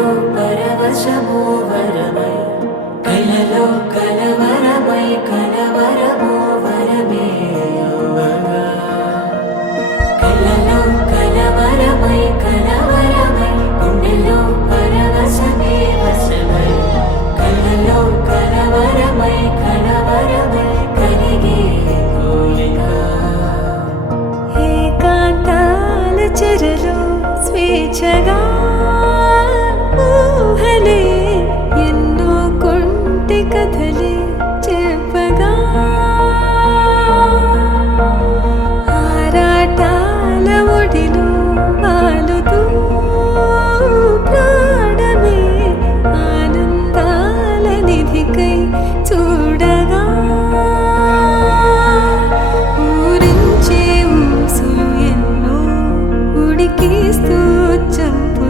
గుండెలో పరవశము వరమై కలలో కలవరమై కలవరము వరమే యోగగా కలలో కలవరమై కలవరమై గుండెలో పరవశమే వశమై కలలో కలవరమై కలవరమై కలిగే కోరిక ఏకాంతాల చెరలో స్వేచ్ఛగా ఊహలే ఎన్నో కొంటె కథలే చెప్పగా ఆరాటాల ఒడిలో వాలుతూ ప్రాణమే ఆనందాల నిధికై చూడగా ఊరించే ఊసులు ఎన్నో ఉడికిస్తూ చంపు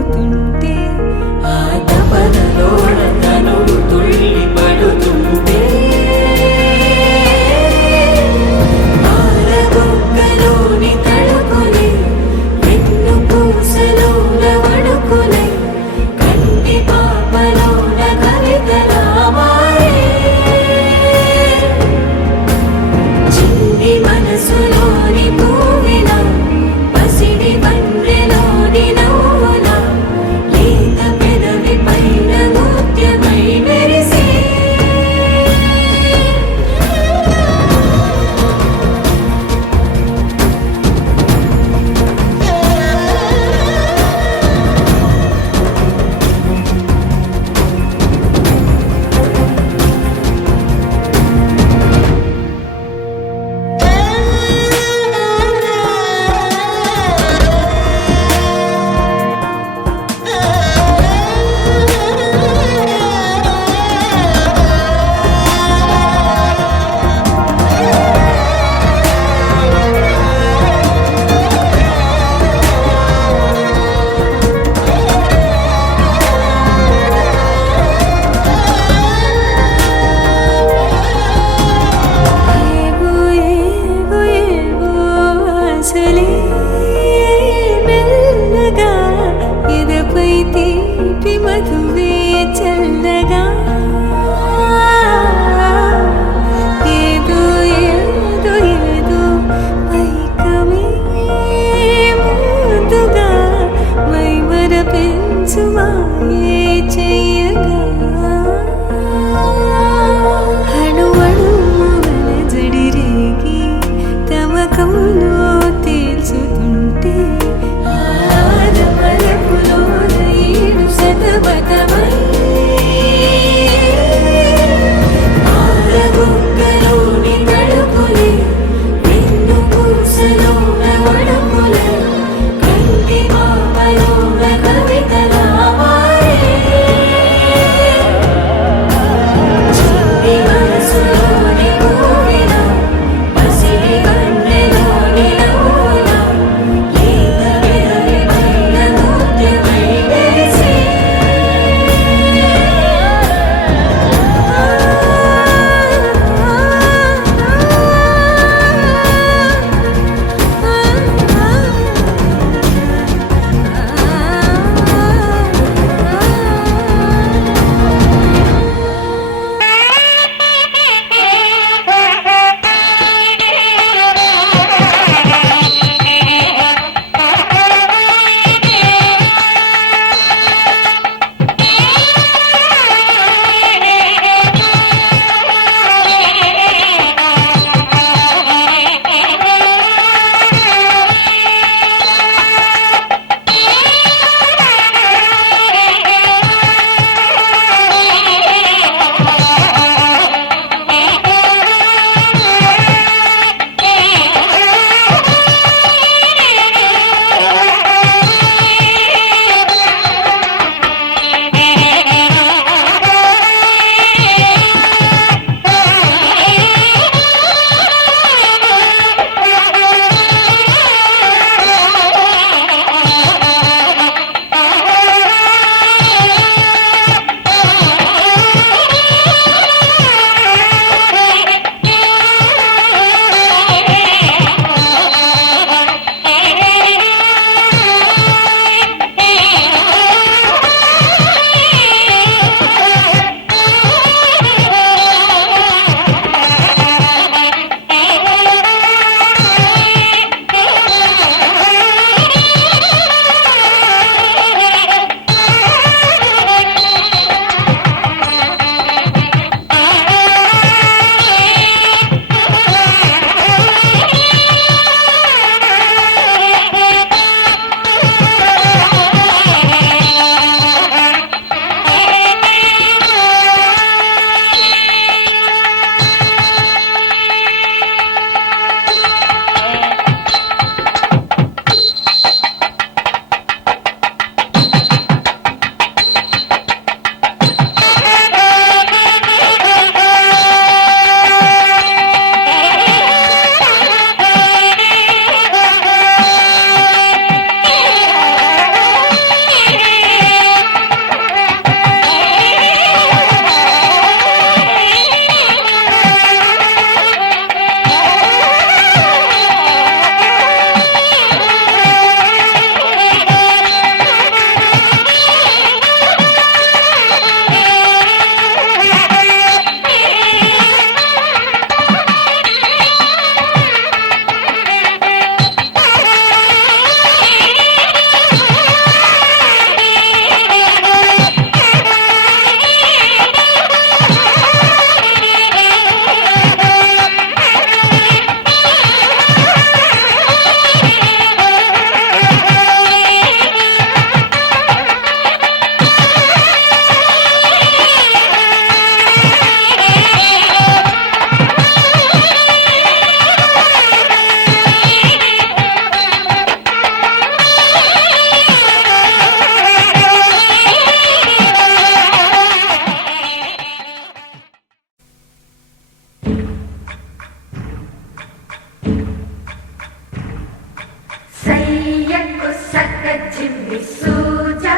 సయ్యకు సక్క జిమ్మి సూజా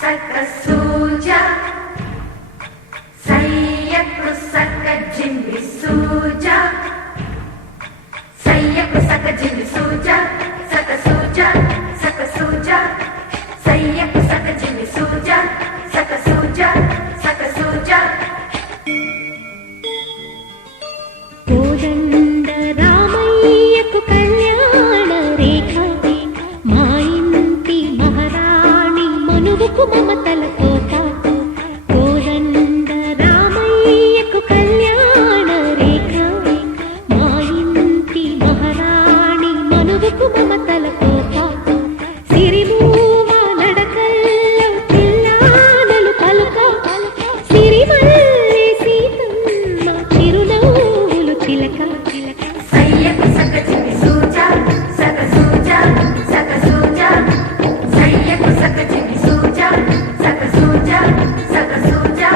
సక్క సూజా సయ్యకు సక్క జిమ్మి సూజా సయ్యకు సక్క జిమ్మి సూజా సక్క సూజా సక్క సూజా సయ్యకు సక్క జిమ్మి సూజా సక్క సూజా సక్క సూజా కోదండ రామయ్యకు కళ్యాణ రేఖ మా ఇంటి మహారాణి మనువుకు మమతల కోట కోదండ రామయ్యకు కళ్యాణ రేఖ మా ఇంటి మహారాణి మనువుకు మమతల కోట సిరిమూవ నడకల్లో పిల్లానలు పలుక సిరిమల్లి సీతమ్మ చిరునవ్వులు చిలక సయ్యకు సక్క జిమ్మి సూజా సక్క సూజా సక్క సూజా సయ్యకు సక్క జిమ్మి సూజా సక్క సూజా సక్క సూజా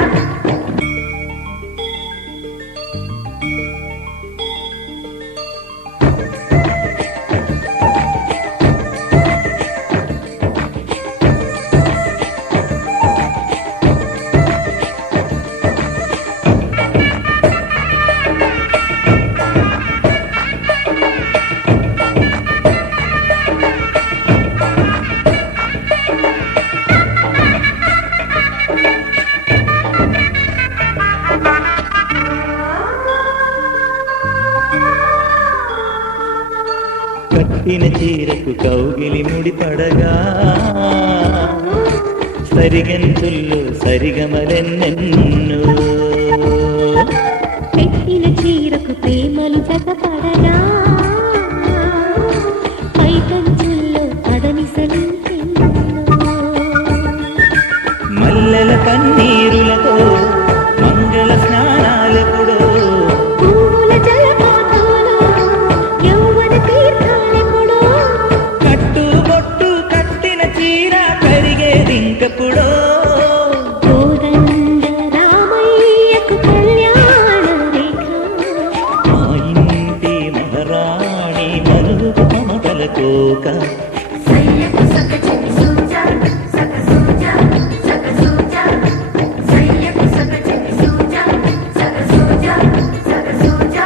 కట్టిన చీరకు కౌగిలి ముడిపడగా సరిగంతుల్లో సరిగమలెన్నెన్నో పెట్టిన చీరకు ప్రేమలు జతపడగా పైకంచుల్లో పదనిసలించెన్నో మల్లెల కన్నీరులతో మంగళ స్నానాలెప్పుడో పువ్వుల జలపాతంలో యౌవన తీర్థాలెప్పుడో కట్టుబొట్టు కట్టిన చీర కరిగేదింకప్పుడో కోదండ రామయ్యకు కళ్యాణ రేఖ మా ఇంటి మహారాణి మనువుకు మమతల కోక సయ్యకు సక్క జిమ్మి సూజా సక్క సూజా సక్క సూజా సయ్యకు సక్క జిమ్మి సూజా సక్క సూజా సక్క సూజా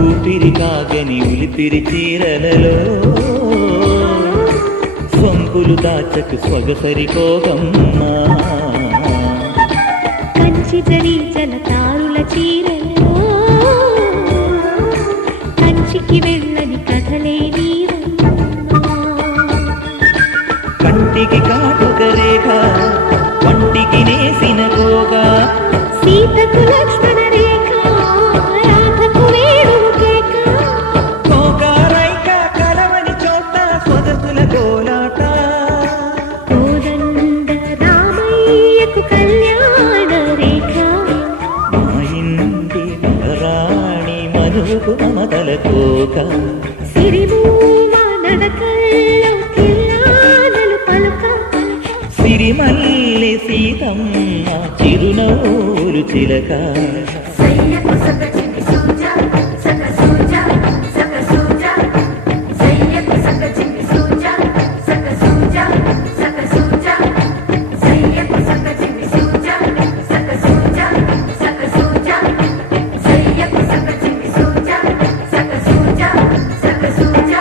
ఊపిరి కాగని ఉలిపిరి చీరలలో సొంపులు దాచకు సొగసరి కోగమ్మా కంచి జరి జలతారుల చీరలో కంచికి వెళ్ళని కథలే నీవమ్మా కంటికి కాటుక రేఖ వంటికి నేసిన కోగా సీతకు లక్ష్మణ రేఖ రాధకు వేణువు కేక కోకారైక కలవని చోట సొగసుల కోలాట కోదండ రామయ్యకు కళ్యాణ రేఖ మా ఇంటి మహారాణి మనువుకు మమతల కోక సిరిమూవ నడకల్లో కిల్లానలు పలుక సిరిమల్లి సీతమ్మ చిరునవ్వులు చిలక సయ్యకు సక్క జిమ్మి సూజా సక్క సూజా సక్క సూజా సయ్యకు సక్క జిమ్మి సూజా సక్క సూజా సక్క సూజా సయ్యకు సక్క జిమ్మి సూజా సక్క సూజా సక్క సూజా సయ్యకు సక్క జిమ్మి సూజా సక్క సూజా సక్క సూజా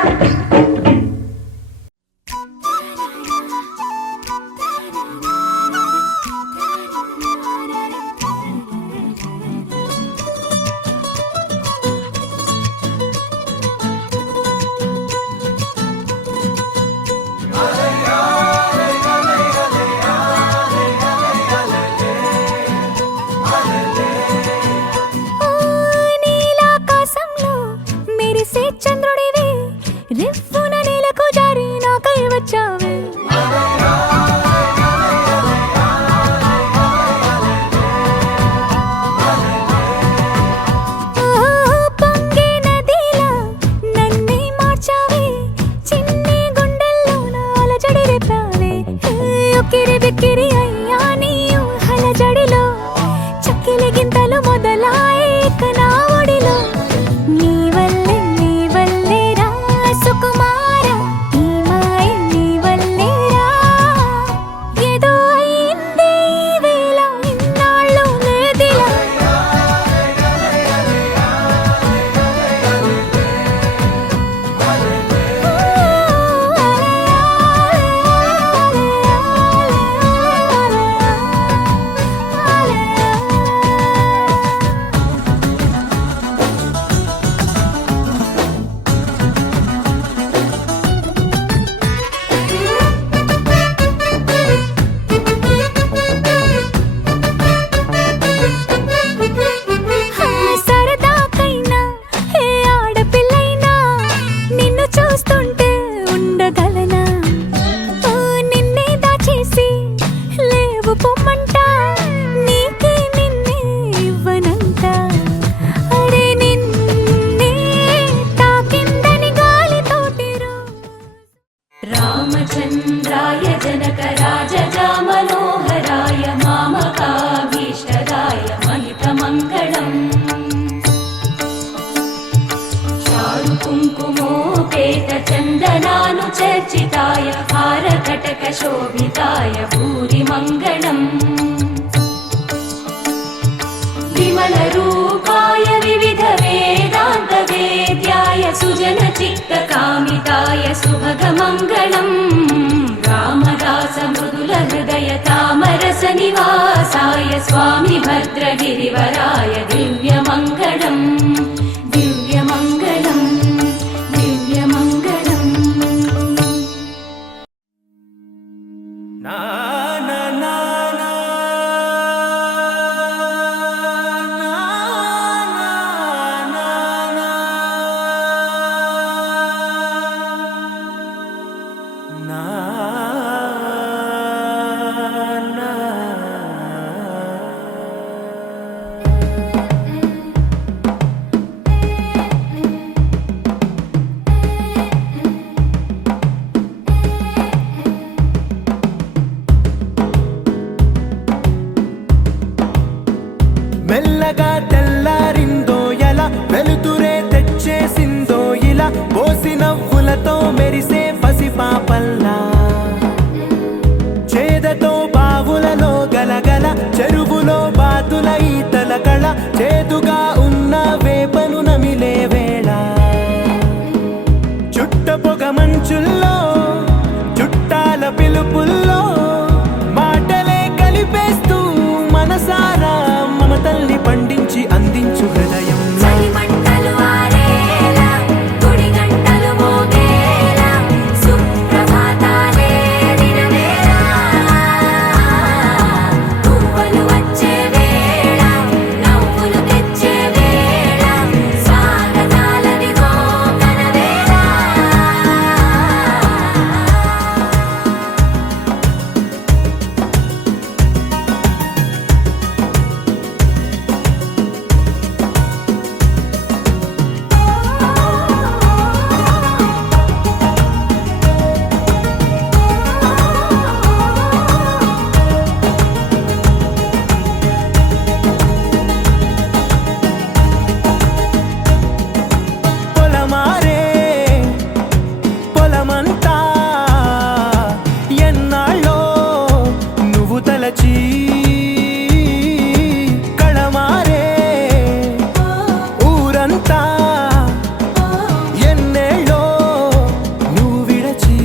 कटकशोभिताय भूरिमङ्गलम् विमलरूपाय विविधवेदान्तवेद्याय सुजनचित्तकामिताय सुभगमङ्गलम् रामदासमृदुलहृदय तामरसनिवासाय स्वामि भद्रगिरिवराय दिव्यमङ्गलम् दिव्यमङ्गलम् दिव्यमङ्गलम् నా నా నా నా నా నా నా మెల్లగా తెల్లారిందో ఎలా వెలుతురే తెచ్చేసిందో ఇలా పోసి నవ్వులతో మెరిసే పసిపాపల్లా చేదతో బావులలో గలగల చెరువులో బాతుల ఈతల కళ చేదుగా ఉన్న వేపను నమిలే వేళ చుట్ట పొగ మంచుల్లో చుట్టాల పిలుపుల్లో మాటలే కలిపేస్తూ మనసారా మమతల్ని పండించి అందించు హృదయం చలిమంటలు ఆరేలా గుడి గంటలు మోగేలా సుప్రభాతాలే వినవేళ పువ్వులు వచ్చే వేళ నవ్వులు తెచ్చే వేళ స్వాగతాలదిగో కనవేళ పొలమారే పొలమంతా ఎన్నాళ్ళో నువ్వు తలచి కళమారే ఊరంతా ఎన్నేళ్ళో నువ్వు విడచి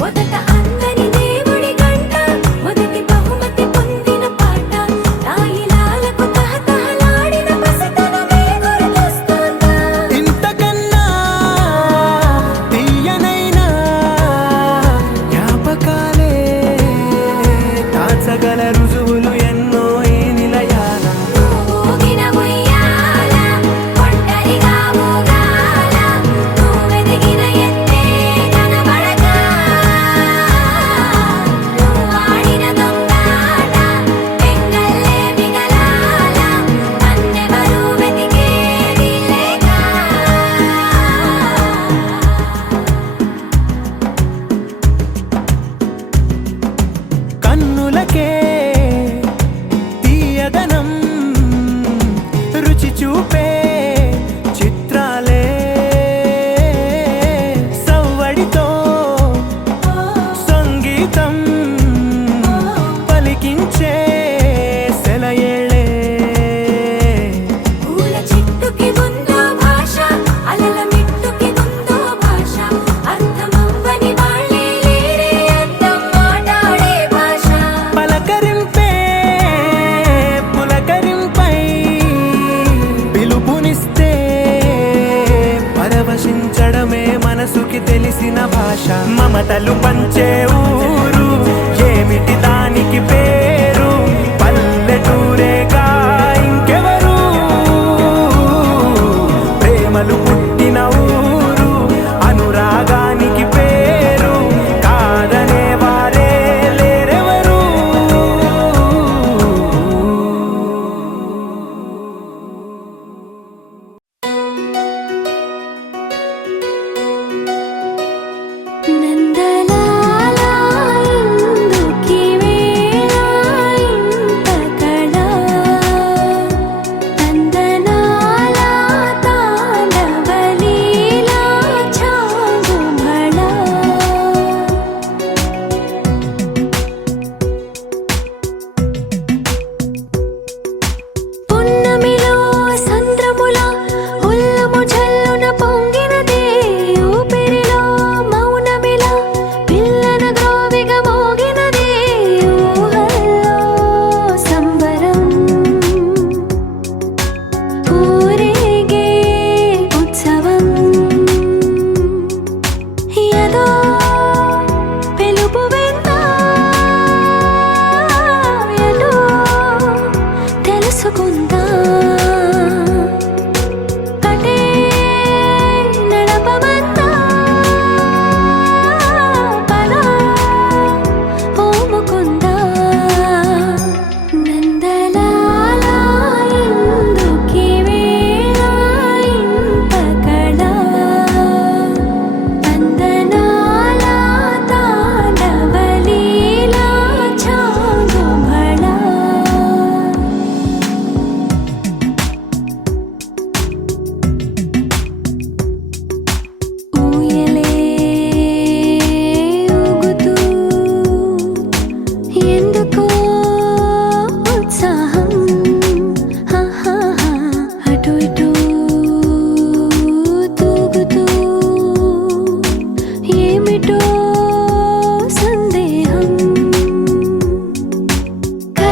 మొదట అందని దేవుడి గంట మొదటి బహుమతి పొందిన పాట తాయిలాలకు తహతహలాడిన పసితనమే గుర్తొస్తుందా ఇంతకన్నా తీయనైనా జ్ఞాపకాలే దాచగల రుజువులు ఎన్నో ఈ నిలయాల ఊగిన ఉయ్యాల ఒంటరిగా ఊగాల నువ్వెదిగిన ఎత్తే కనబడక నువ్వాడిన దొంగాట పెంగల్లే మిగలాల నన్నెవరూ వెతికేది లేక కన్నులకే తీయదనం రుచి చూపే చిత్రాలే సవ్వడితో సంగీతం పలికించే సెలయేళే పూల చెట్టుకి ఉందో భాష అలల మిట్టుకి ఉందో భాష అర్థమవ్వని వాళ్ళే లేరే అర్థం మాట్లాడే భాష పలకరింపే పులకరింపై పిలుపునిస్తే పరవశించడమే మనసుకి తెలిసిన భాష మమతలు పంచే ఊరు ఏమిటి దానికి పేరు పల్లెటూరేగా ఇంకెవరు ప్రేమలు పుట్టిన ఊరు అనురాగానికి పేరు కాదనే వారే లేరెవరు నందలాలా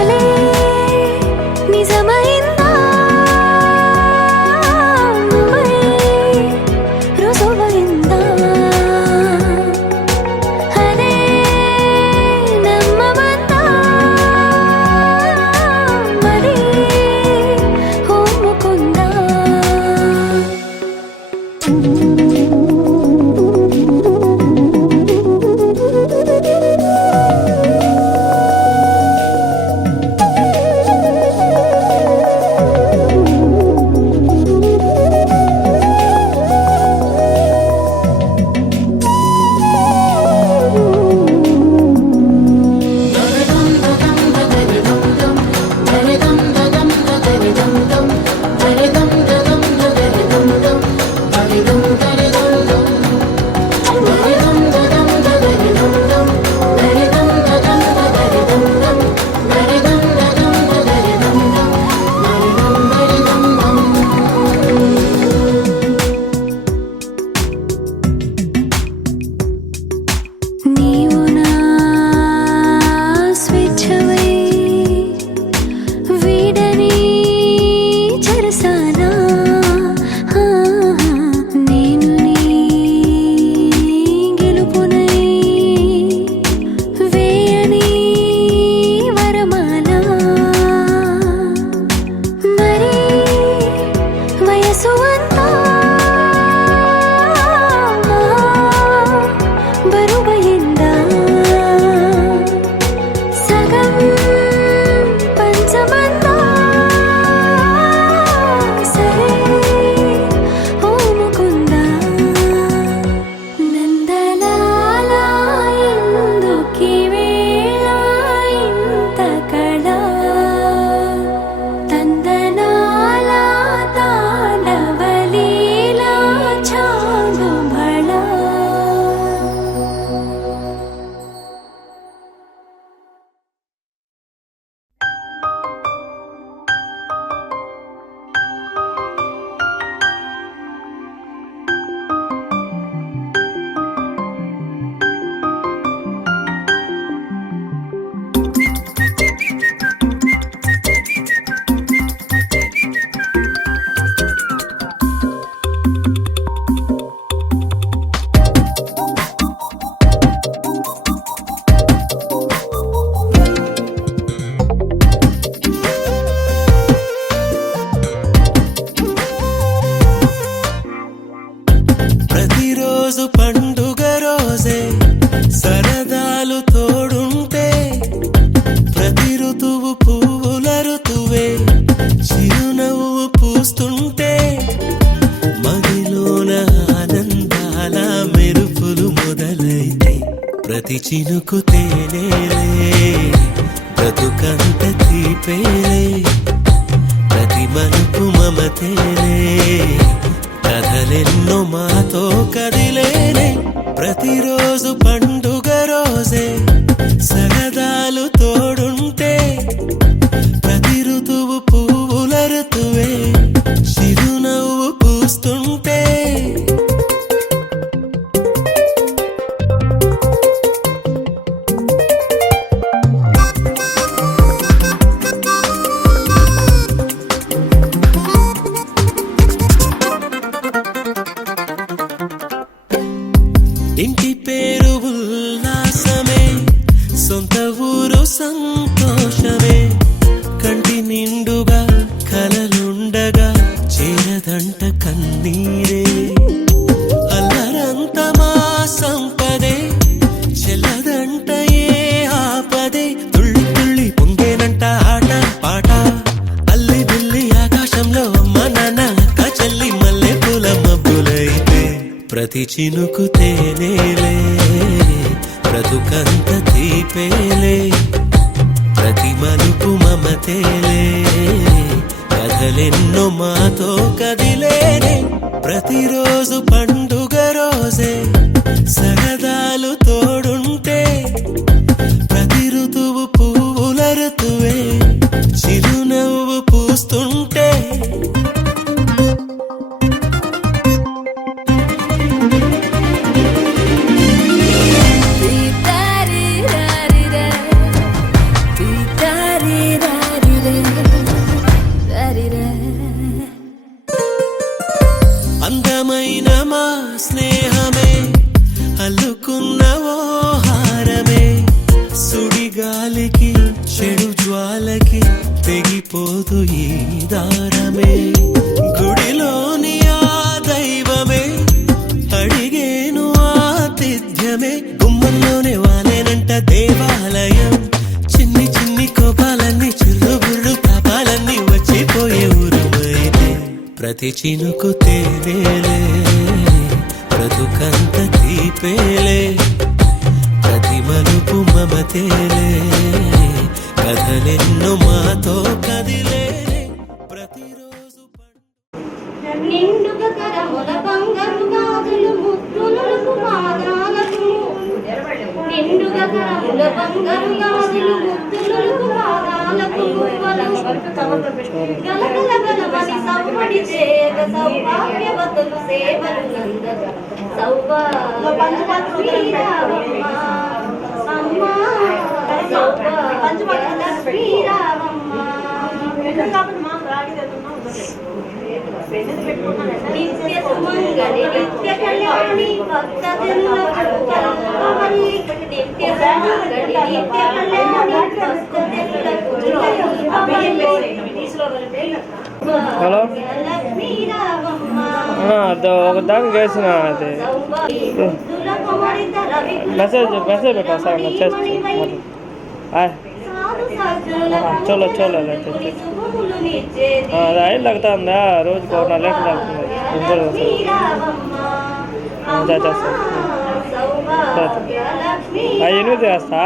కలే నిజమైందా నువ్వే రుజువైందా అదే నమ్మవద్దా మరి ఒప్పుకుందా నీవు నా స్వేచ్ఛవై వీడని చెరసానా నేను నీ గెలుపునై వేయని వరమాల మరి వయసు అంతా బరువైందా సగం పంచమందా సరే ఓముకుందా నందలాల ఎందుకీ వేళ ఇంత కళ తందనాల తాండవలీలా చాంగు భళ ప్రతిరోజు పండుగ రోజే సరదాలు తోడుంటే ప్రతి ఋతువు పువ్వుల ఋతువే చిరునవ్వు పూస్తుంటే మదిలోన ఆనందాల మెరుపులు మొదలైతే ప్రతి చినుకు తేనేలే బ్రతుకంత తీపేలే ప్రతి మలుపు మమతేలే కథలెన్నో మాతో కదిలేనే ప్రతిరోజు పండుగ రోజే సరదాలు తోడుంటే ప్రతి ఋతువు పువ్వుల ఋతువే చిరునవ్వు పూస్తుంటే ఇంటి పేరు ఉల్లాసమే సొంత ఊరు సంతోషమే కంటి నిండుగా కలలుండగా చేరదంట కన్నీరే అల్లరంత మా సంపదే చెల్లదంట ఏ ఆపదే తుళ్ళి తుళ్ళి పొంగేనంట ఆట పాట అల్లి బిల్లి ఆకాశంలో అమ్మ నాన్న అక్క చెల్లి మల్లె పూల మబ్బులైతే ప్రతి చినుకు తేనేలే బ్రతుకంత తీపేలే ప్రతి మలుపు మమతేలే కథలెన్నో మాతో కదిలేనే ప్రతిరోజు పండుగ రోజే సరదాలు తోడుంటే ప్రతి ఋతువు పువ్వుల ఋతువే చిరునవ్వు పూస్తుంటే Di-da-di-da-di-da, di-da-di-da. చెడు జ్వాలకి తెగిపోదు ఈ దారమే గుడిలోని ఆ దైవమే అడిగేను ఆతిథ్యమే గుమ్మంలోనే వాలేనంట దేవాలయం చిన్ని చిన్ని కోపాలన్నీ చిరుబుర్రు పాపాలన్నీ వచ్చిపోయే ఊరుమైతే ప్రతి చినుకు తేలేలే బ్రతుకంత తీపేలే ప్రతి మలుపు మమతేలే కథలెన్నో మాతో కదిలే ప్రతిరోజు నిండుగా కరముల బంగారు గాజులు ముద్దులకు పాదాలకు నిండుగా కరముల బంగారు గాజులు ముద్దులకు పాదాలకు గలగల గలమని సవ్వడి చేగ సౌభాగ్యవతులు సేవలు నందగ సౌభాగ్యలక్ష్మీరామమ్మ అమ్మా సౌభాగ్యలక్ష్మీరామమ్మ నిత్య సుమంగళి నిత్య కళ్యాణి భక్త కల్పవల్లి నిత్య సుమంగళి నిత్య కళ్యాణి భక్త హలో ఒక దానికి వేసిన అది మెసేజ్ పెట్టా సార్ చలో చలో అది ఆయిల్ తగ్గుతుందా రోజుకి 4 లీటర్ తగ్గుతుంది చేస్తా 8 చేస్తా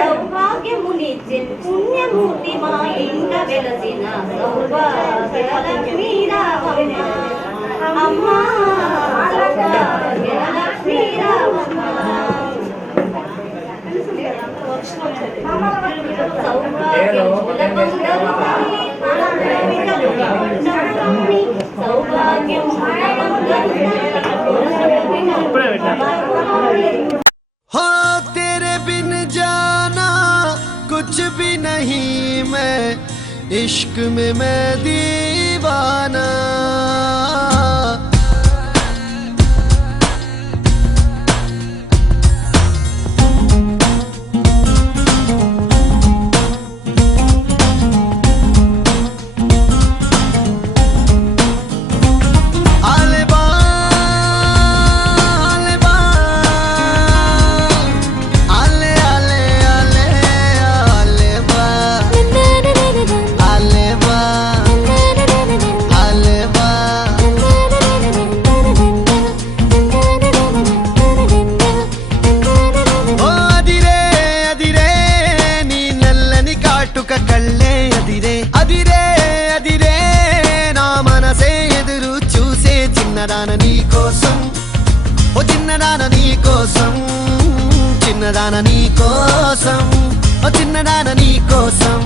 సౌభాగ్యమునిచ్చే పుణ్యమూర్తి మా ఇంట వెలసిన సౌభాగ్యలక్ష్మీరామమ్మ అమ్మా సౌభాగ్యలక్ష్మీరామమ్మ हो तेरे बिन जाना कुछ भी नहीं मैं इश्क में मैं दीवाना కళ్ళే అదిరే అదిరే అదిరే నా మనసే ఎదురు చూసే చిన్నదాన నీ కోసం ఓ చిన్నదాన నీ కోసం చిన్నదాన నీ కోసం ఓ చిన్నదాన నీ కోసం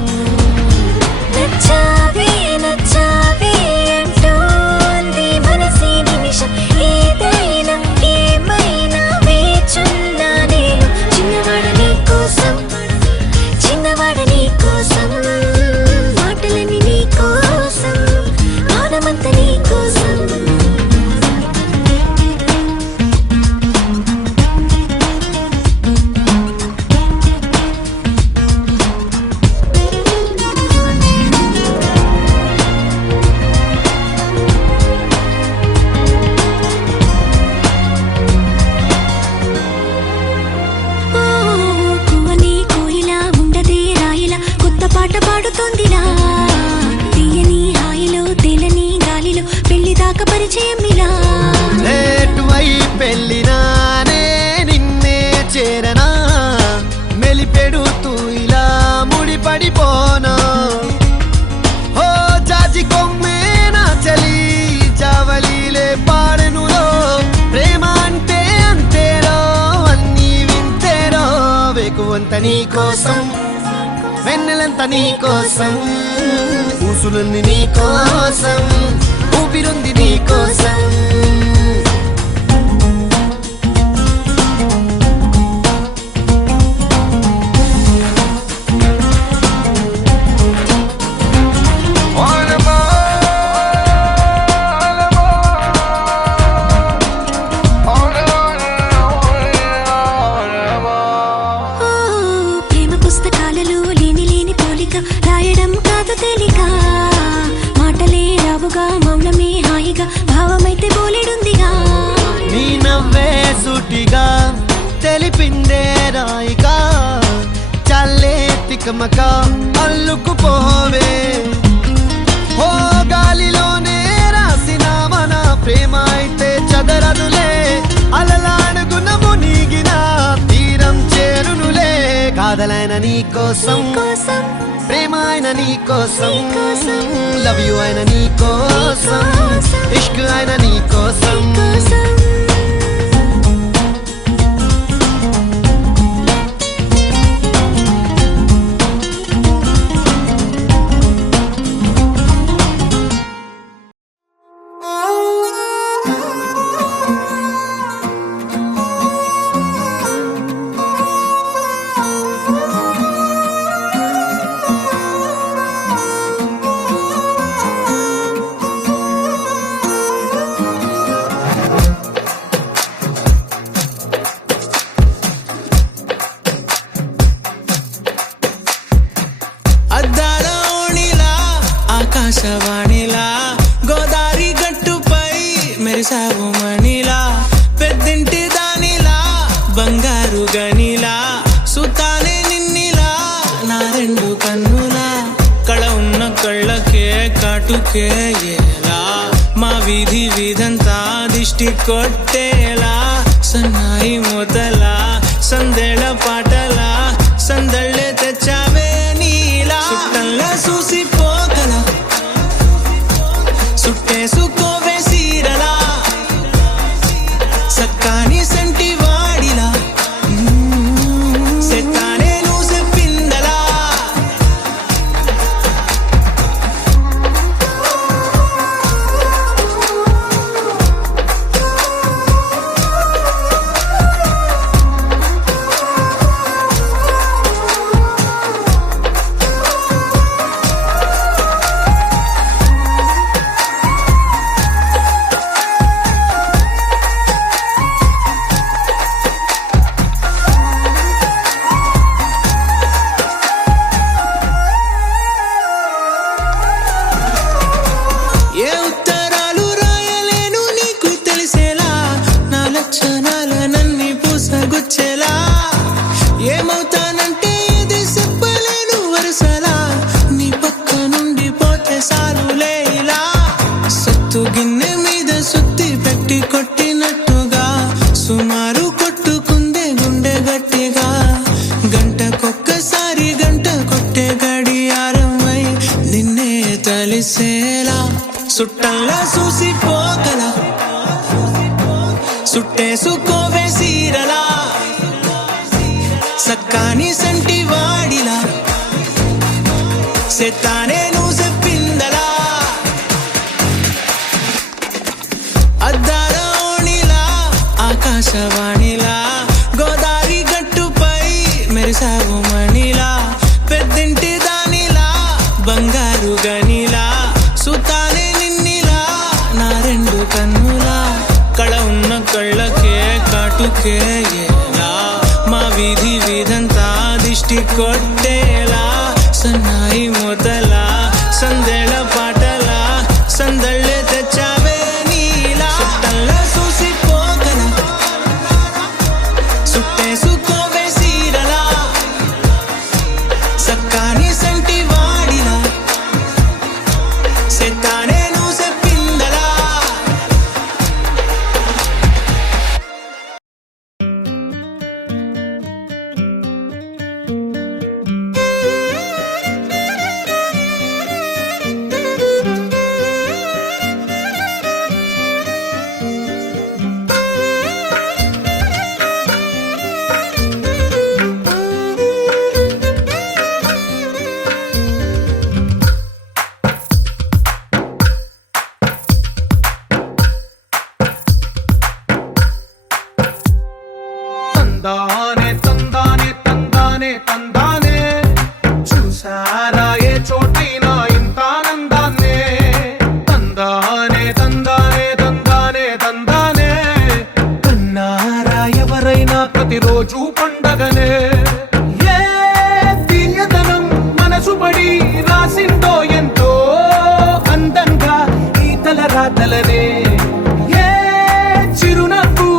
నచ్చావే నచ్చావే అంటోంది మనసే నిమిషం ఏదైనా ఏమైనా వేచున్నా నేను చిన్నవాడ నీ కోసం చిన్నవాడ నీ కోసం మాటలని నీ కోసం మానమంత నీ కోసం పాట పాడుతోందిలా తీయని హాయిలో తెలని గాలిలో పెళ్లి దాకా పరిచయం ఇలా లేటువై పెళ్ళినానే నిన్నే చేరనా మెలిపెడుతూ ఇలా ముడిపడిపోనా ఓ జాజి కొమ్మే నా చలి జావలీలే పాడెనులో ప్రేమ అంటే అంతేరో అన్నీ వింతేరో వేకువంత నీ కోసం వెన్నెలంత నీ కోసం ఊసులుంది నీ కోసం ఊపిరుంది నీ కోసం నవ్వే సూటిగా తెలిపిందే రాయిగా చల్లే తికమక అల్లుకుపోవే ఓ గాలిలోనే రాసిన మన ప్రేమ అయితే చదరదులే అలలాడుగున మునిగిన తీరం చేరునులే కాదలైన నీ కోసం ప్రేమ అయిన నీ కోసం లవ్ యు అయిన నీ కోసం ఇష్క్ అయిన నీ కోసం ఆకాశవాణిలా గోదారి గట్టుపై మెరిసావు మణిలా పెద్దింటి దానిలా బంగారు గనిలా సుతానే నిన్నిలా నా రెండు కన్నులా కళ ఉన్న కళ్ళకే కాటుకే ఎలా మా వీధి వీధంతా దిష్టి కొట్టేలా సన్నాయి మూతలా సందేళ పాటలా సందళ్ళే తెచ్చావే నీలా సుట్టంలా చూసిపోగల సుట్టేసుకోవే సీరలా సక్కాని సంటి వాడిలా సెత్తానే నువ్వు చెప్పిందలా ఏ ఉత్తరాలు రాయలేను నీకు తెలిసేలా నా లక్షణాలనన్నీ పూసగుచ్చేలా ఏమవుతానంటే ఇది చెప్పలేను వరుసలా నీ పక్క నుండి పోతే సాలులే ఇలా సత్తు గిన్నె మీద సుత్తి పెట్టి కొట్టినట్టుగా సుమారు కొట్టుకుందే గుండె గట్టిగా గంటకొక్కసారి గంట కొట్టే గడియారమై నిన్నే తలిసేలా సుట్టల్లా చూసిపోగల సుట్టేసుకోవే సీరలా సక్కాని సంటి వాడిలా సెత్తానే నువ్వు చెప్పిందలా అద్దాల ఓణిలా ఆకాశవాణిలా గోదారి గట్టుపై మెరిసావు మణిలా పెద్దింటి దానిలా బంగారు గనిలా సుతానే నిన్నిలా నా రెండు కన్నులా కళ ఉన్న కళ్ళకే కాటుకే ఎలా మా వీధి వీధంతా దిష్టి కొట్టేలా సన్నాయి మూతలా సందేళ పాటలా సందళ్ళే తెచ్చావే నీలా సుట్టల్లా చూసిపోగల సుట్టేసుకోవే సీరలా సక్కాని సంటి వాడిలా సెత్తానే నువ్వు చెప్పిందలా తందానే తందానే తందానే తందానే చూసారా ఏ చోటైనా ఇంత ఆనందాన్నే తందానే తందానే తందానే తందానే కన్నారా ఎవరైనా ప్రతిరోజు పండగనే ఏ తీయదనం మనసు పడి రాసిందో ఎంతో అందంగా ఈ తల రాతలనే ఏ చిరునవ్వు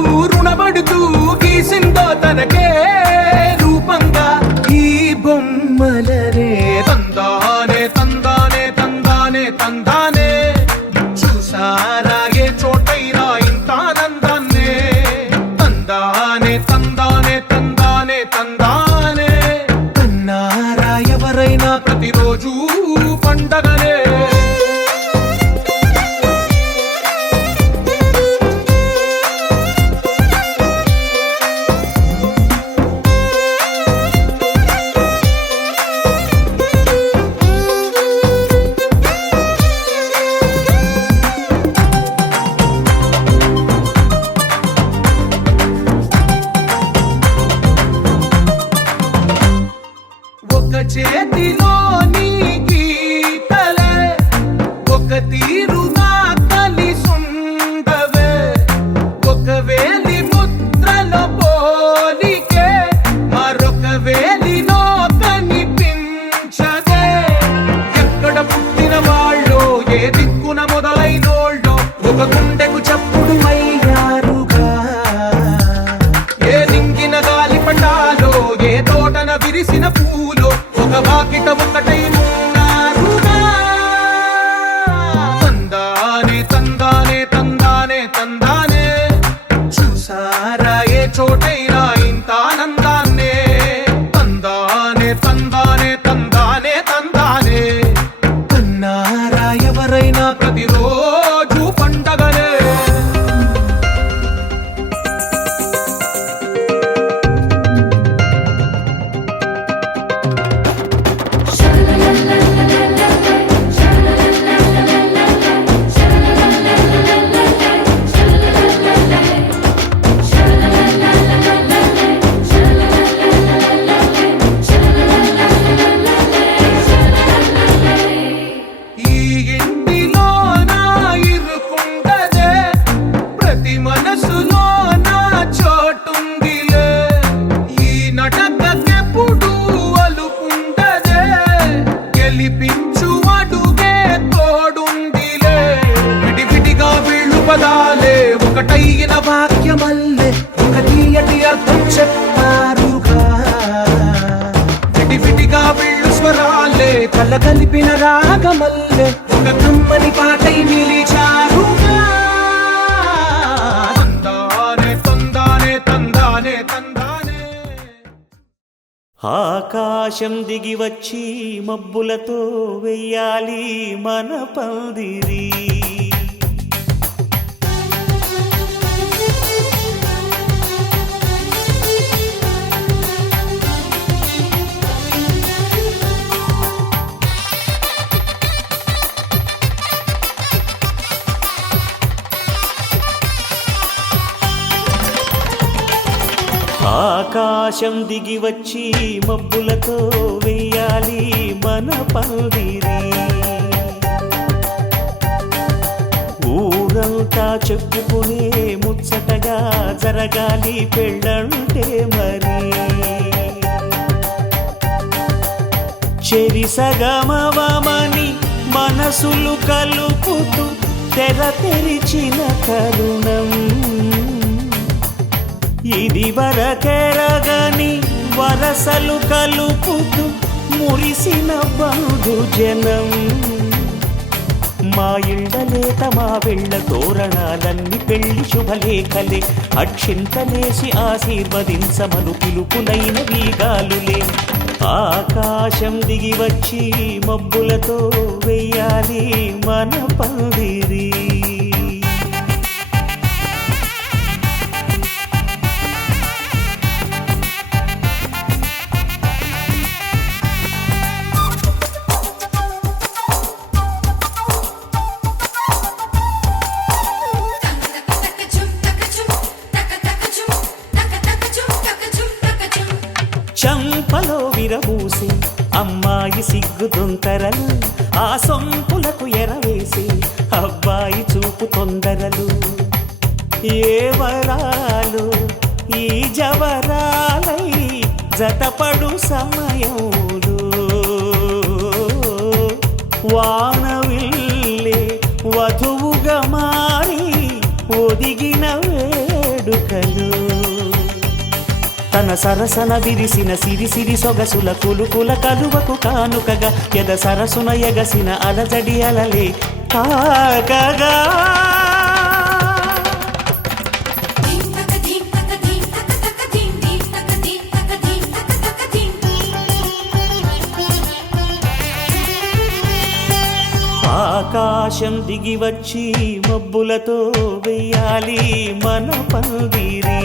కన్నారా ఏ చోటైనా ఇంత ఆనందాన్నే తందానే తందానే తందానే తందానే కన్నారా ఎవరైనా ప్రతిరోజు పండగనే ఈ ఇంటిలో నా ఇరుకుండదే ప్రతి మనసులో నా చోటుందిలే ఈ నటకెప్పుడు అలుకుండదే గెలిపించు అడుగే తోడుందిలే విడివిడిగా వీళ్ళు పదాలే ఒకటైన వాక్యమల్లే ఒక తీయటి అర్థం చెప్పారుగా విడివిడిగా వీళ్ళు స్వరాలే కల కలిపిన రాగమల్లే ఒక కమ్మని పాటై నిలిచారుగా తందానే తందానే తందానే తందానే ఆకాశం దిగి వచ్చి మబ్బులతో వెయ్యాలి మన పందిరి. ఆకాశం దిగి వచ్చి మబ్బులతో వెయ్యాలి మన పందిరి. ఊరంతా చెప్పుకునే ముచ్చటగా జరగాలి పెళ్ళంటే మరి. చెరిసగమవమని మనసులు కలుపుతూ తెర తెరిచిన తరుణం ఇది వరకెరగని వరసలు కలుపుతూ మురిసిన బంధుజనం. మా ఇళ్ళలేత మా వెళ్ళ తోరణాలన్నీ పెళ్లి శుభలేఖలే అక్షింతలేసి ఆశీర్వదించమను పిలుపులైన వీగాలులే. ఆకాశం దిగి వచ్చి మబ్బులతో వెయ్యాలి మన పందిరి. చంపలో విరబూసి అమ్మాయి సిగ్గుదొంతరలు ఆ సొంపులకు ఎరవేసి అబ్బాయి చూపు తొందరలు. ఏ వరాలు ఈ జవరాలై జతపడు సమయంలో వానవిల్లే వధువుగా మారి ఒదిగిన వేడుకలు. తన సరసన విరిసిన సిరిసిరి సొగసుల కులుకుల కలువకు కానుకగా ఎద సరసున ఎగసిన అలజడి అలలే కాకగా. ఆకాశం దిగి వచ్చి మబ్బులతో వెయ్యాలి మన పందిరి.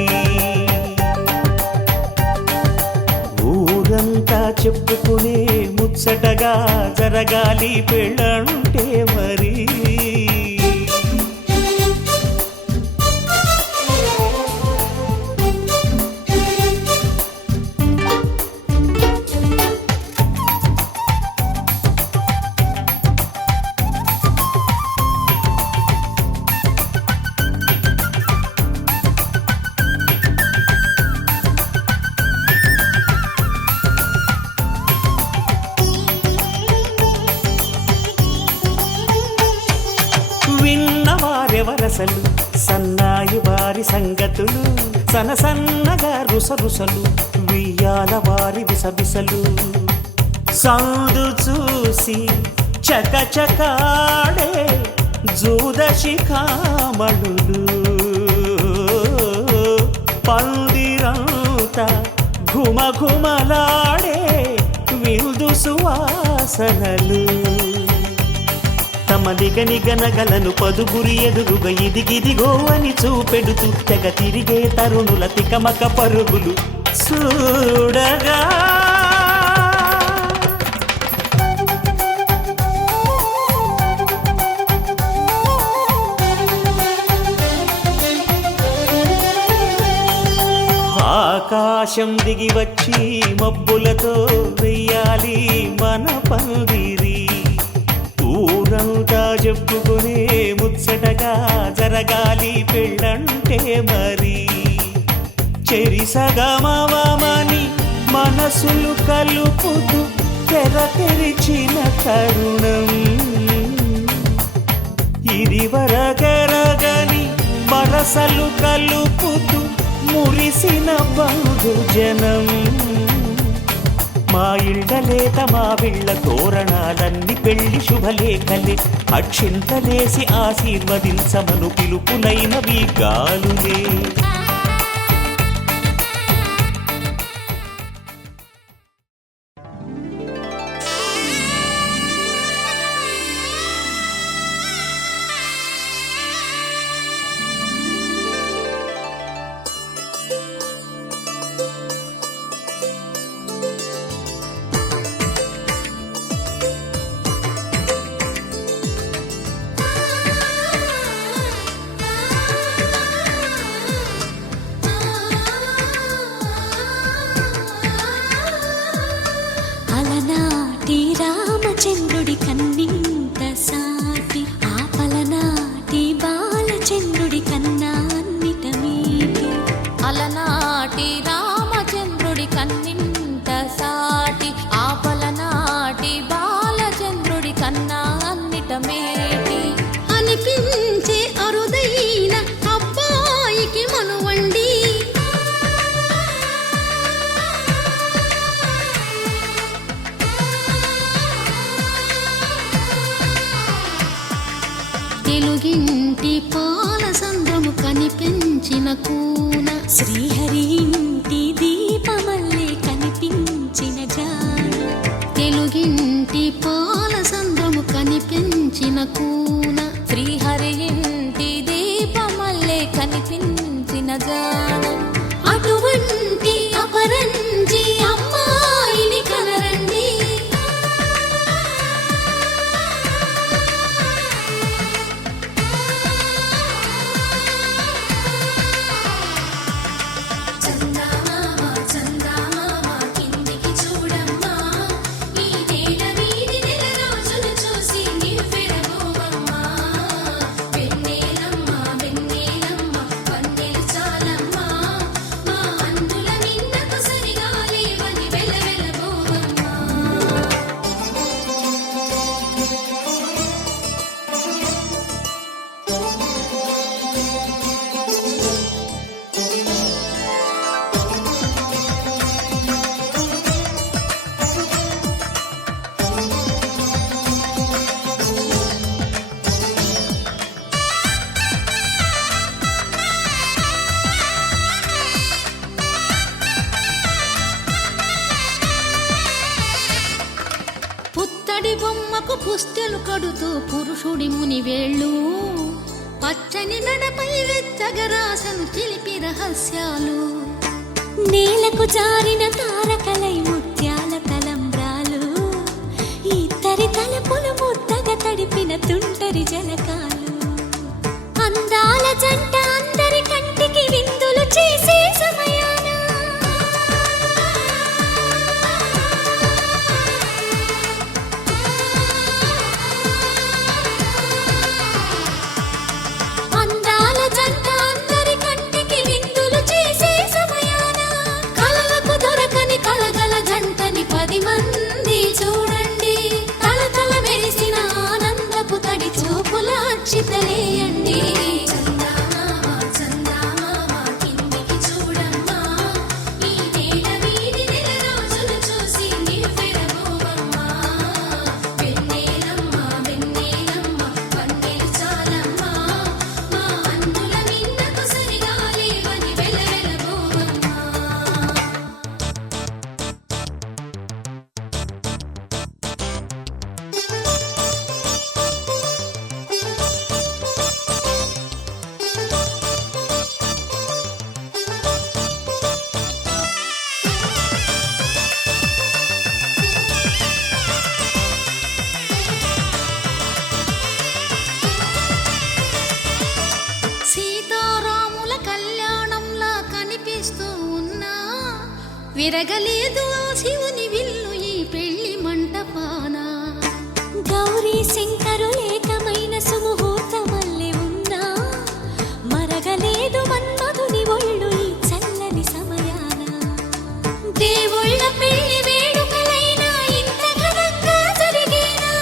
ఊరంతా చెప్పుకునే ముచ్చటగా జరగాలి పెళ్ళంటే మరి. విన్నవారెవరసలు సన్నాయి వారి సంగతులు సనసన్నగా రుసరుసలు వియ్యాల వారి విసబిసలు. సౌదు చూసి చకచకాడే జూద శిఖామణులు పందిరంతా ఘుమఘుమలాడే విందు సువాసనలు తమ నిగనిగనగలను పదుగురి ఎదురుగా ఇదిగిదిగో అని చూపెడుతూ తెగ తిరిగే తరుణుల తికమక పరుగులు చూడగా ఆకాశం దిగి వచ్చి మబ్బులతో వెయ్యాలి మన పందిరి ఊరంతా చెప్పుకునే ముచ్చటగా జరగాలి పెళ్ళంటే మరి చెరిసగమవమని మనసులు కలుపుతూ తెర తెరిచిన తరుణం ఇది వరకెరగని వరసలు కలుపుతూ మురిసిన బంధుజనం మా ఇళ్ళలేత మా విళ్ళ తోరణాలన్నీ పెళ్లి శుభలేఖలే అక్షింతలేసి ఆశీర్వదించమను పిలుపునైనవి గాలులే అలనాటి రామచంద్రుడి కన్నింత సాటి ఆపలనాటి బాలచంద్రుడి కన్నా అన్నిట మీటి అలనాటి రామచంద్రుడి కన్నింత సాటి ఆపలనాటి బాలచంద్రుడి కన్నా అన్నిట మేటి అనిపించే అరుదైన అబ్బాయికి మనువండి తెలుగింటి పాలసంద్రము కనిపించిన కూన శ్రీహరి ఇంటి దీపమల్లే కనిపించిన జాన తెలుగింటి పాలసంద్రము కనిపించిన కూన శ్రీహరి ఇంటి దీపమల్లే కనిపించిన జాన అటువంటి అపరంజి అమ్మాయిని కనరండి చందమామ చందమామ కిందికి చూడమ్మా ఈ నేల వీధి నెల రోజులు చూసి నివ్వెరబోవమ్మా వెన్నెలమ్మ వెన్నెలమ్మ వన్నెలు చాలమ్మా మా అందుల మిన్నకు సరిగా లేవని వెలవెలబోవమ్మా పుత్తడి బొమ్మకు పుస్తెలు కడుతూ పురుషుడి ముని వేళ్ళు పచ్చని నడపై వెచ్చగరాసను చిలిపి రహస్యాలు నేలకు జారిన తారకలై ముత్యాల తలంబ్రాలు ఇద్దరి తలపులు ముద్దగా తడిపిన తుంటరి జలకాలు అందాల జంట అందరి కంటికి విందులు చేసే సమయాన అందాల జంట అందరి కంటికి విందులు చేసే సమయాన కలలకు దొరకని కలగల జంటని 10 మంది చూడండి తలతల మెరిసిన ఆనందపు తడి చూపుల అచ్చితలేయండి చందమామ విరగలేదు ఆ శివుని విల్లు ఈ పెళ్లి మంటపాన. గౌరీ శంకరు ఏకమైన సుముహూర్తమల్లె ఉన్నా మరగలేదు మన్మధుని ఒళ్ళు ఈ చల్లని సమయాన. దేవుళ్ళ పెళ్లి వేడుకలైనా ఇంత ఘనంగా జరిగేనా?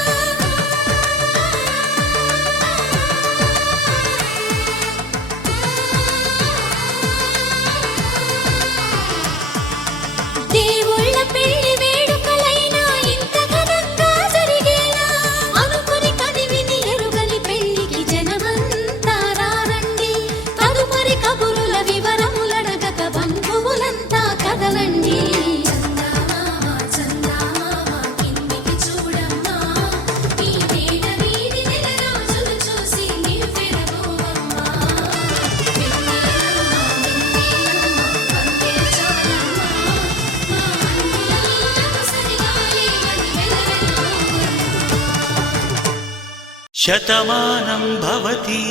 దేవుళ్ళ పెళ్లి వేడుకలైనా ఇంత ఘనంగా జరిగేనా? అనుకుని కదివిని ఎరుగని పెళ్లికి జనమంతా రారండి. తదుపరి కబురుల వివరములడగక బంధువులంతా కదలండి. చందమామ చందమామ కిందికి చూడమ్మా, ఈ నేల వీధి నెల రోజులు చూసి నివ్వెరపోవమ్మా. వెన్నెలమ్మ వెన్నెలమ్మ పందిరి చాలమ్మా, మా అన్నుల సరిగాలి అది వెలవెలపోవమ్మా. శతమానం భవతి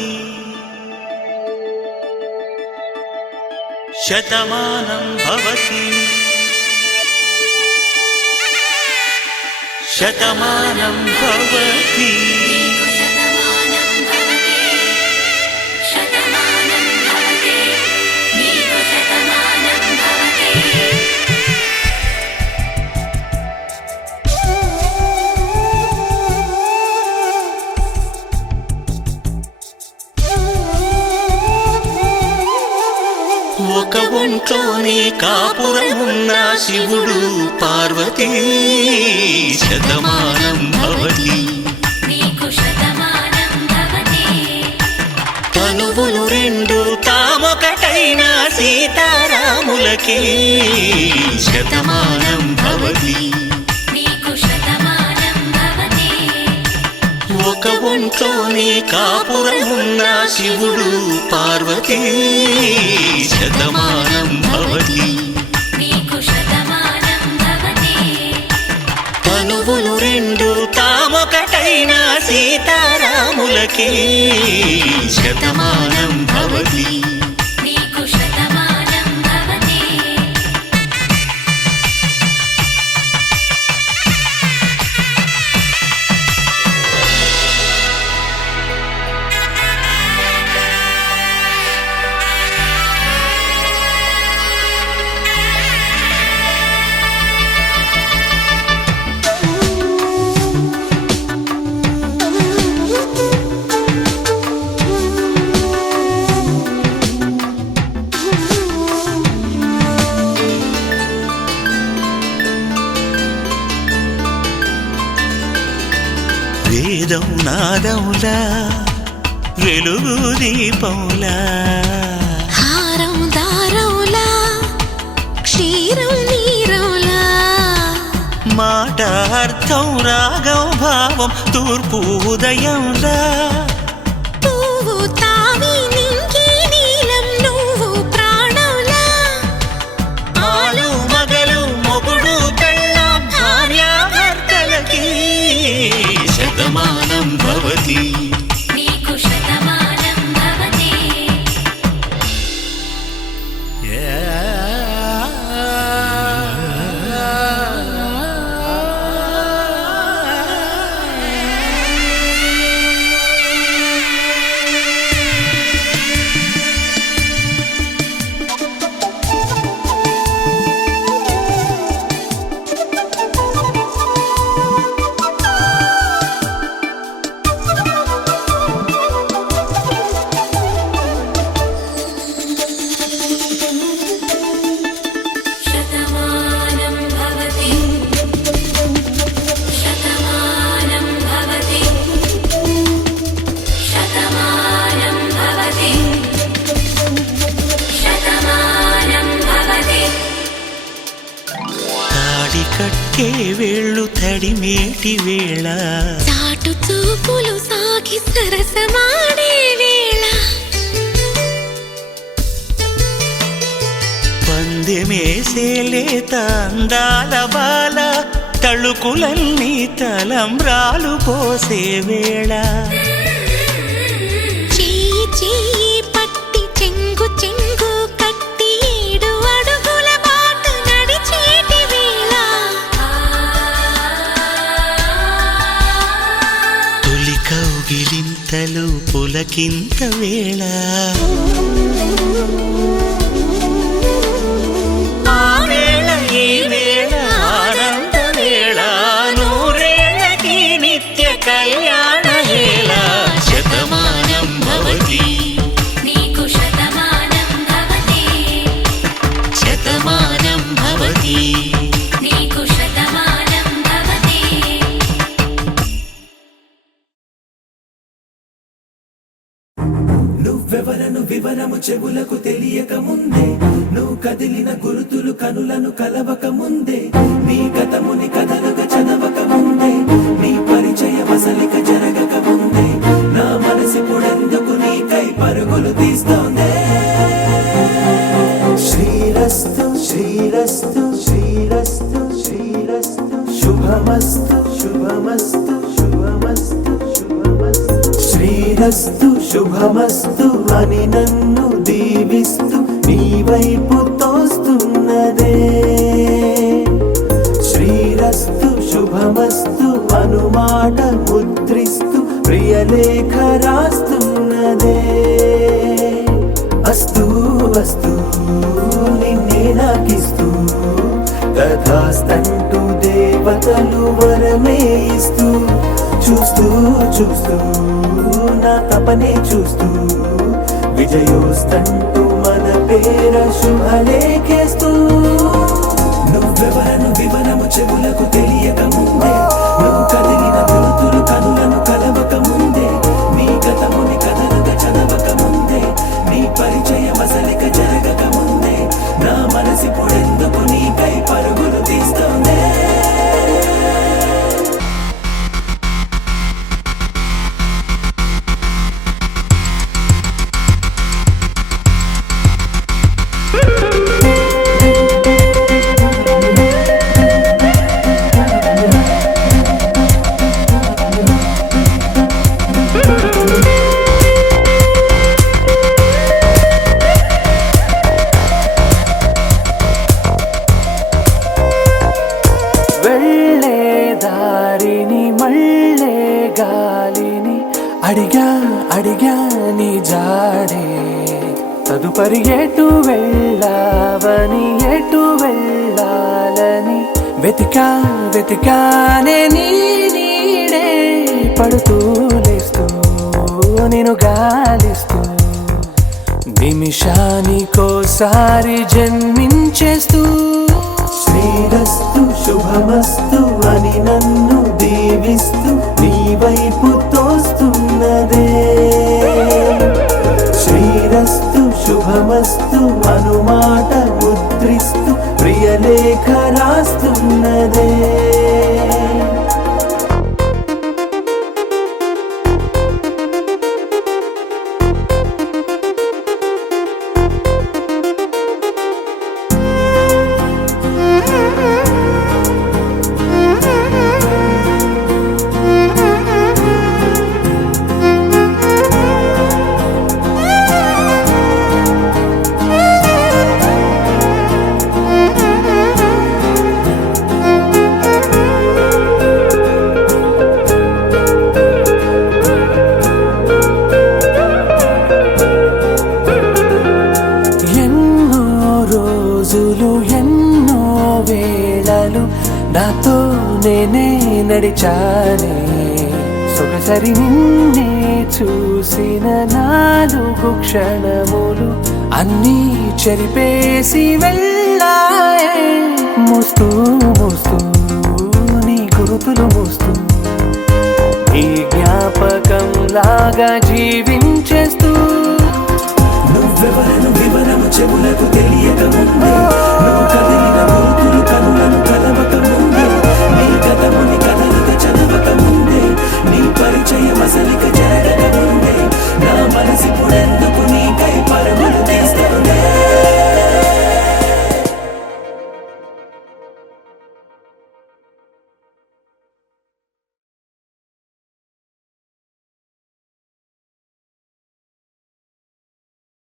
శతమానం భవతి శతమానం భవతి. శతమానం భవతి శతమానం భవతి నీకు శతమానం భవతి. ఒక ఒంట్లోనే కాపురమున్న శివుడు పార్వతీ శతమానం భవతి. నీకు శతమానం భవతి తనువులు రెండు తామొకటైన సీతారాములకి శతమానం భవతి. నీకు శతమానం భవతి ఒక ఒంట్లోనే కాపురమున్న శివుడు పార్వతీ శతమానం భవతి. నీకు శతమానం భవతి తనువులు రెండు తామొకటైన సీతారాములకి శతమానం భవతి. నీకు శతమానం భవతి వేదం నాదములా వెలుగు దీపంలా హారం దారంలా క్షీరం నీరంలా మాట అర్థం రాగం భావం తూర్పు ఉదయంలా పువ్వు తావి నింగి నీలం నువ్వు ప్రాణంలా ఆలు మగలు మొగుడు పెళ్ళాం భార్యాభర్తలకి శతమానం భవతి. నీకు శతమానం భవతి శతమానం భవతి శతమానం భవతి శతమానం భవతి శతమానం భవతి తాడి కట్టే వేళ్ళు తడిమేటి వేళ చాటు చూపులు సాగి సరసమాడే వేళ పందెమేసే లేత అందాల బాల తళుకులన్నీ తలంబ్రాలు పోసే వేళ చెయ్యి చెయ్యి పట్టి చెంగు చెంగు కట్టి 7 అడుగుల బాట నడిచే పులకింత వేళ ఆ వేళ ఈ వేళ ఆనంద వేళ నూరేళ్ళకి నిత్య కళ్యాణ వేళ శతమానం భవతి నీకు శతమానం భవతి శతమానం భవతి నీకు శతమానం భవతి నువ్వెవరను వివరము చెవులకు తెలియక ముందే నువ్వు కదిలిన గురుతులు కనులను కలవక ముందే నీ గతముని కథలుగా చదవక ముందే నీ పరిచయ వసలిక జరగక ముందే నా మనసిపుడెందుకు నీకై పరుగులు తీస్తోందే శ్రీరస్తు శ్రీరస్తు శ్రీరస్తు శ్రీరస్తు శుభమస్తు శుభమస్తు శుభమస్తు శుభమస్తు శ్రీరస్తు శుభమస్తు అని నన్ను దీవిస్తూ నీ వైపు తోస్తున్నదే శ్రీరస్తు శుభమస్తు అనుమాట ముద్రిస్తూ ప్రియలేఖ రాస్తున్నదే అస్తు అస్తు నిన్నే నాకిస్తూ తథాస్తంటూ దేవతలు వరమే ఇస్తూ చూస్తూ చూస్తూ నా తపనే చూస్తూ విజయోస్తంటూ మన పేర శుభలేఖేస్తూ నువ్వెవరను వివరము చెవులకు తెలియక ముందే నువ్వు కదిలిన గుర్తులు కనులను కలవక ముందే నీ గతముని కథలుగా చదవక ముందే నీ పరిచయ వసలిక జరగక ముందే నా మనసిపుడెందుకు నీకై పరుగులు తీస్తోందే వెళ్ళే దారిని మళ్ళే గాలిని అడిగా అడిగా నీ జాడే తదుపరి ఎటు వెళ్ళావని ఎటు వెళ్ళాలని వెతికా వెతికానే నీ నీడే పడుతూ లేస్తూ నేను గాలిస్తూ నిమిషానికోసారి జన్మించేస్తూ శ్రీరస్తు శుభమస్తు అని నన్ను దీవిస్తూ నీ వైపు తోస్తున్నదే శ్రీరస్తు శుభమస్తు అనుమాట ముద్రిస్తూ ప్రియలేఖ రాస్తున్నదే ఎన్నో వేళలు నాతో నేనే నడిచానే సొగసరి నిన్నే చూసిన 4 క్షణములు అన్నీ చెరిపేసి వెళ్ళాయే మోస్తూ మోస్తూ నీ గురుతులు మోస్తూ ఈ జ్ఞాపకం లాగా జీవించేస్తూ నువ్వెవరను వివరము చెవులకు తెలియ